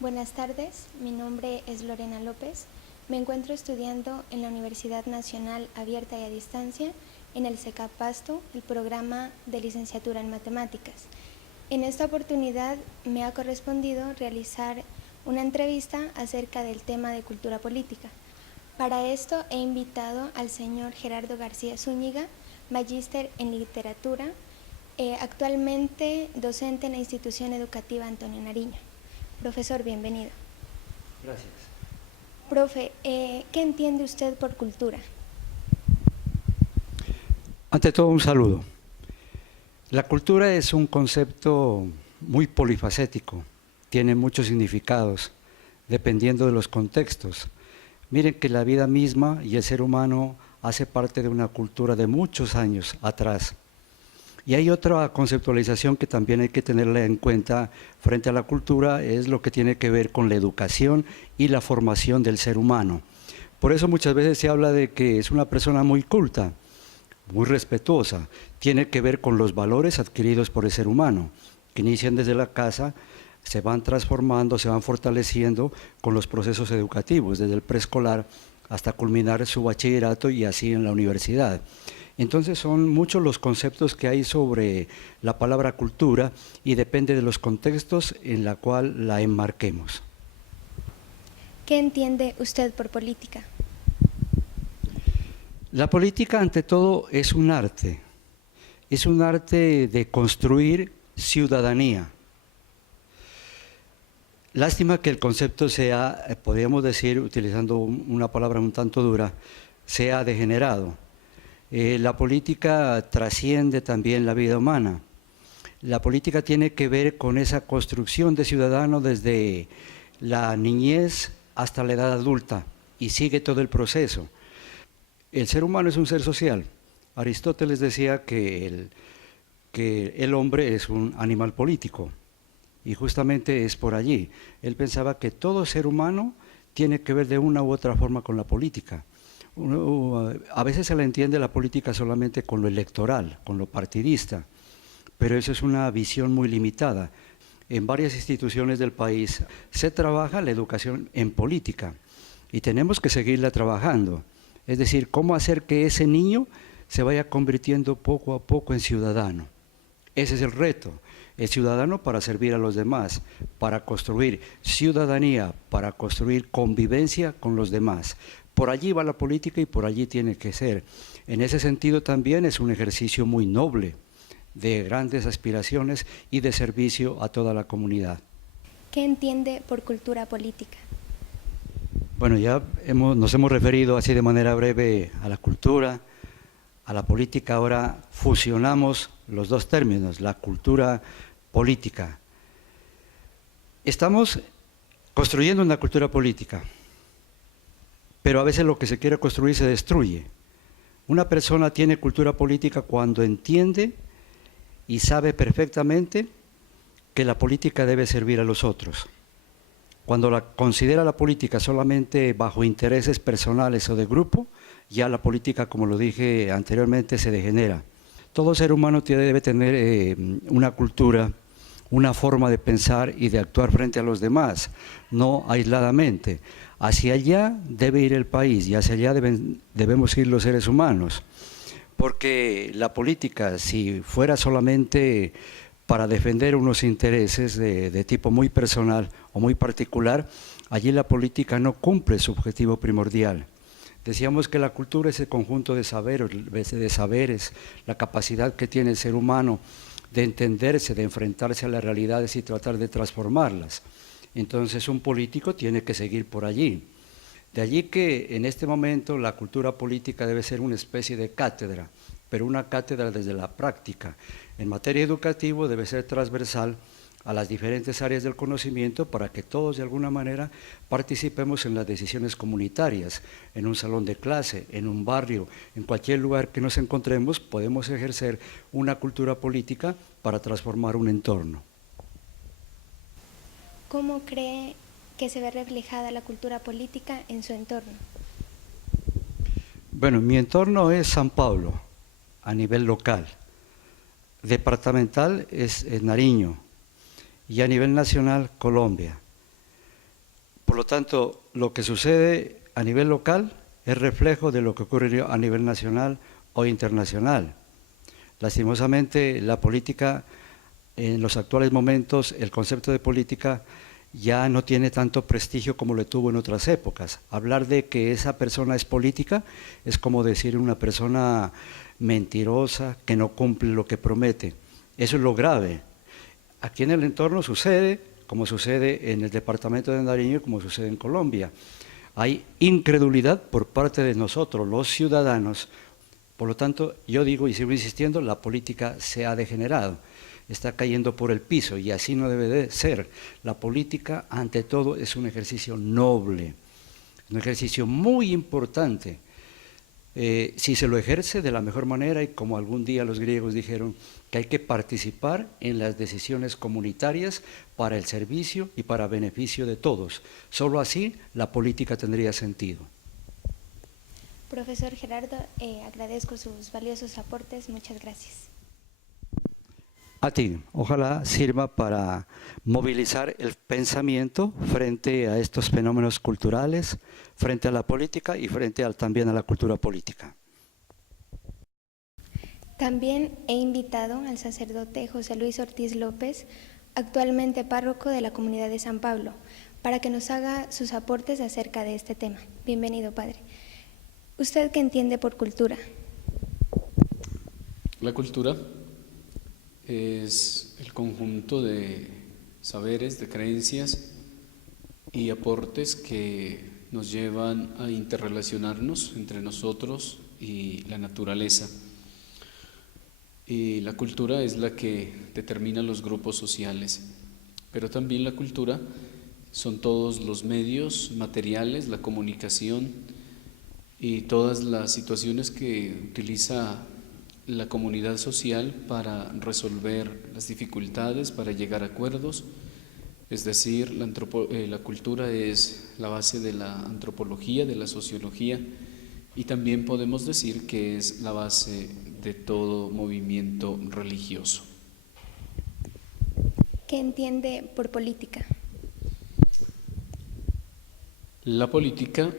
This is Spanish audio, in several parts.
Buenas tardes, mi nombre es Lorena López. Me encuentro estudiando en la Universidad Nacional Abierta y a Distancia, en el CECAP Pasto, el programa de licenciatura en Matemáticas. En esta oportunidad me ha correspondido realizar una entrevista acerca del tema de cultura política. Para esto he invitado al señor Gerardo García Zúñiga, magíster en literatura, actualmente docente en la institución educativa Antonio Nariño. Profesor, bienvenido. Gracias. Profe, ¿qué entiende usted por cultura? Ante todo, un saludo. La cultura es un concepto muy polifacético, tiene muchos significados, dependiendo de los contextos. Miren que la vida misma y el ser humano hace parte de una cultura de muchos años atrás. Y hay otra conceptualización que también hay que tenerla en cuenta frente a la cultura, es lo que tiene que ver con la educación y la formación del ser humano. Por eso muchas veces se habla de que es una persona muy culta, muy respetuosa, tiene que ver con los valores adquiridos por el ser humano, que inician desde la casa, se van transformando, se van fortaleciendo con los procesos educativos, desde el preescolar hasta culminar su bachillerato y así en la universidad. Entonces son muchos los conceptos que hay sobre la palabra cultura y depende de los contextos en la cual la enmarquemos. ¿Qué entiende usted por política? La política ante todo es un arte de construir ciudadanía. Lástima que el concepto sea, podríamos decir, utilizando una palabra un tanto dura, sea degenerado. La política trasciende también la vida humana. La política tiene que ver con esa construcción de ciudadano desde la niñez hasta la edad adulta y sigue todo el proceso. El ser humano es un ser social. Aristóteles decía que el hombre es un animal político y justamente es por allí. Él pensaba que todo ser humano tiene que ver de una u otra forma con la política. A veces se le entiende la política solamente con lo electoral, con lo partidista, pero eso es una visión muy limitada. En varias instituciones del país se trabaja la educación en política y tenemos que seguirla trabajando. Es decir, cómo hacer que ese niño se vaya convirtiendo poco a poco en ciudadano. Ese es el reto, el ciudadano para servir a los demás, para construir ciudadanía, para construir convivencia con los demás. Por allí va la política y por allí tiene que ser. En ese sentido también es un ejercicio muy noble, de grandes aspiraciones y de servicio a toda la comunidad. ¿Qué entiende por cultura política? Bueno, ya nos hemos referido así de manera breve a la cultura, a la política. Ahora fusionamos los dos términos, la cultura política. Estamos construyendo una cultura política, pero a veces lo que se quiere construir se destruye. Una persona tiene cultura política cuando entiende y sabe perfectamente que la política debe servir a los otros. Cuando considera la política solamente bajo intereses personales o de grupo, ya la política, como lo dije anteriormente, se degenera. Todo ser humano debe tener una cultura, una forma de pensar y de actuar frente a los demás, no aisladamente. Hacia allá debe ir el país y hacia allá debemos ir los seres humanos, porque la política, si fuera solamente para defender unos intereses de tipo muy personal o muy particular, allí la política no cumple su objetivo primordial. Decíamos que la cultura es el conjunto de saberes, la capacidad que tiene el ser humano de entenderse, de enfrentarse a las realidades y tratar de transformarlas. Entonces un político tiene que seguir por allí. De allí que en este momento la cultura política debe ser una especie de cátedra, pero una cátedra desde la práctica. En materia educativa debe ser transversal a las diferentes áreas del conocimiento para que todos de alguna manera participemos en las decisiones comunitarias, en un salón de clase, en un barrio, en cualquier lugar que nos encontremos, podemos ejercer una cultura política para transformar un entorno. ¿Cómo cree que se ve reflejada la cultura política en su entorno? Bueno, mi entorno es San Pablo, a nivel local. Departamental es Nariño y a nivel nacional Colombia. lo tanto, lo que sucede a nivel local es reflejo de lo que ocurre a nivel nacional o internacional. Lastimosamente, la política, en los actuales momentos, el concepto de política ya no tiene tanto prestigio como lo tuvo en otras épocas. Hablar de que esa persona es política es como decir una persona mentirosa que no cumple lo que promete. Eso es lo grave. Aquí en el entorno sucede, como sucede en el departamento de Nariño y como sucede en Colombia. Hay incredulidad por parte de nosotros, los ciudadanos. Por lo tanto, yo digo y sigo insistiendo, la política se ha degenerado, está cayendo por el piso y así no debe de ser. La política, ante todo, es un ejercicio noble, un ejercicio muy importante. Si se lo ejerce de la mejor manera y como algún día los griegos dijeron que hay que participar en las decisiones comunitarias para el servicio y para beneficio de todos. Solo así la política tendría sentido. Profesor Gerardo, agradezco sus valiosos aportes. Muchas gracias. A ti, ojalá sirva para movilizar el pensamiento frente a estos fenómenos culturales, frente a la política y frente también a la cultura política. También he invitado al sacerdote José Luis Ortiz López, actualmente párroco de la comunidad de San Pablo, para que nos haga sus aportes acerca de este tema. Bienvenido, padre. ¿Usted qué entiende por cultura? La cultura es el conjunto de saberes, de creencias y aportes que nos llevan a interrelacionarnos entre nosotros y la naturaleza. Y la cultura es la que determina los grupos sociales, pero también la cultura son todos los medios materiales, la comunicación y todas las situaciones que utiliza la comunidad social para resolver las dificultades, para llegar a acuerdos. Es decir, la cultura es la base de la antropología, de la sociología, y también podemos decir que es la base de todo movimiento religioso. ¿Qué entiende por política? La política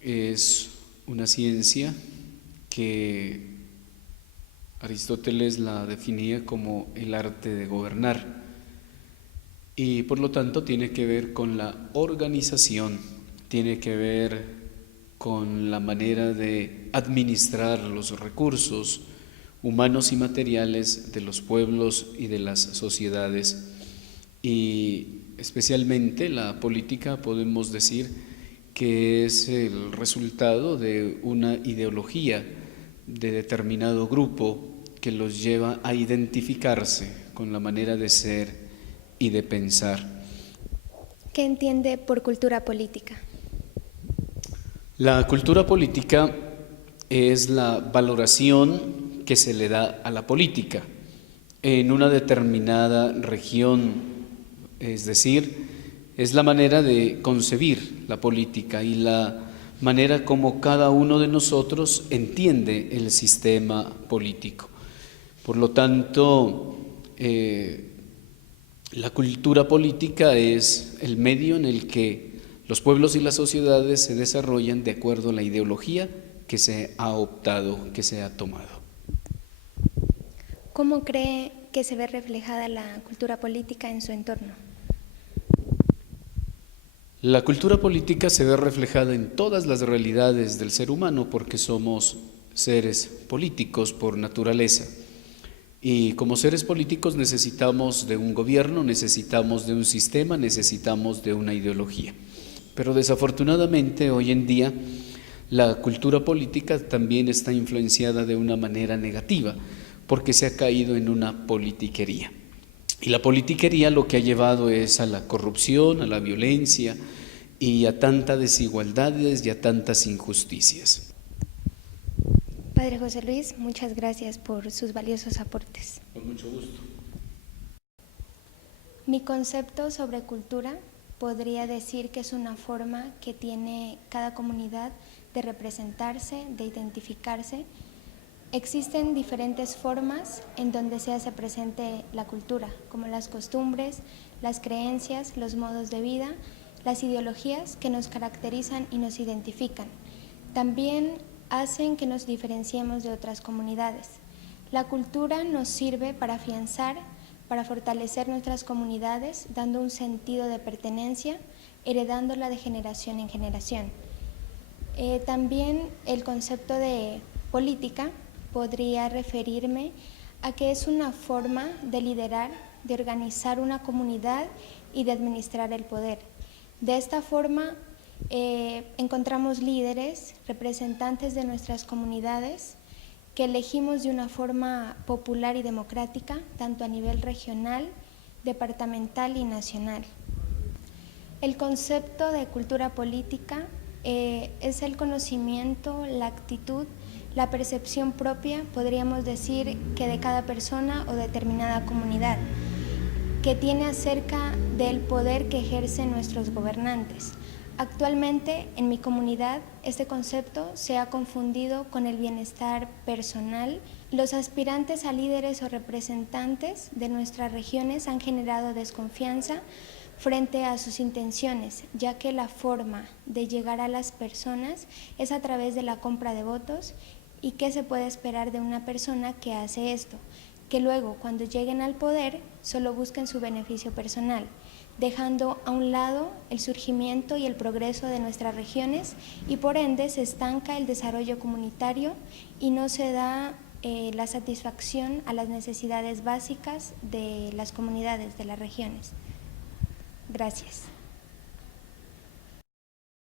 es una ciencia que Aristóteles la definía como el arte de gobernar y por lo tanto tiene que ver con la organización, tiene que ver con la manera de administrar los recursos humanos y materiales de los pueblos y de las sociedades. Y especialmente la política podemos decir que es el resultado de una ideología de determinado grupo que los lleva a identificarse con la manera de ser y de pensar. ¿Qué entiende por cultura política? La cultura política es la valoración que se le da a la política en una determinada región, es decir, es la manera de concebir la política y la manera como cada uno de nosotros entiende el sistema político. Por lo tanto, la cultura política es el medio en el que los pueblos y las sociedades se desarrollan de acuerdo a la ideología que se ha optado, que se ha tomado. ¿Cómo cree que se ve reflejada la cultura política en su entorno? La cultura política se ve reflejada en todas las realidades del ser humano porque somos seres políticos por naturaleza. Y como seres políticos necesitamos de un gobierno, necesitamos de un sistema, necesitamos de una ideología. Pero desafortunadamente hoy en día la cultura política también está influenciada de una manera negativa porque se ha caído en una politiquería. Y la politiquería lo que ha llevado es a la corrupción, a la violencia y a tantas desigualdades y a tantas injusticias. Padre José Luis, muchas gracias por sus valiosos aportes. Con mucho gusto. Mi concepto sobre cultura podría decir que es una forma que tiene cada comunidad de representarse, de identificarse. Existen diferentes formas en donde se hace presente la cultura, como las costumbres, las creencias, los modos de vida, las ideologías que nos caracterizan y nos identifican. También hacen que nos diferenciemos de otras comunidades. La cultura nos sirve para afianzar, para fortalecer nuestras comunidades, dando un sentido de pertenencia, heredándola de generación en generación. También el concepto de política podría referirme a que es una forma de liderar, de organizar una comunidad y de administrar el poder. De esta forma encontramos líderes, representantes de nuestras comunidades, que elegimos de una forma popular y democrática, tanto a nivel regional, departamental y nacional. El concepto de cultura política es el conocimiento, la actitud, la percepción propia, podríamos decir que de cada persona o determinada comunidad, que tiene acerca del poder que ejercen nuestros gobernantes. Actualmente, en mi comunidad, este concepto se ha confundido con el bienestar personal. Los aspirantes a líderes o representantes de nuestras regiones han generado desconfianza frente a sus intenciones, ya que la forma de llegar a las personas es a través de la compra de votos. ¿Y qué se puede esperar de una persona que hace esto? Que luego, cuando lleguen al poder, solo busquen su beneficio personal, dejando a un lado el surgimiento y el progreso de nuestras regiones, y por ende se estanca el desarrollo comunitario y no se da la satisfacción a las necesidades básicas de las comunidades, de las regiones. Gracias.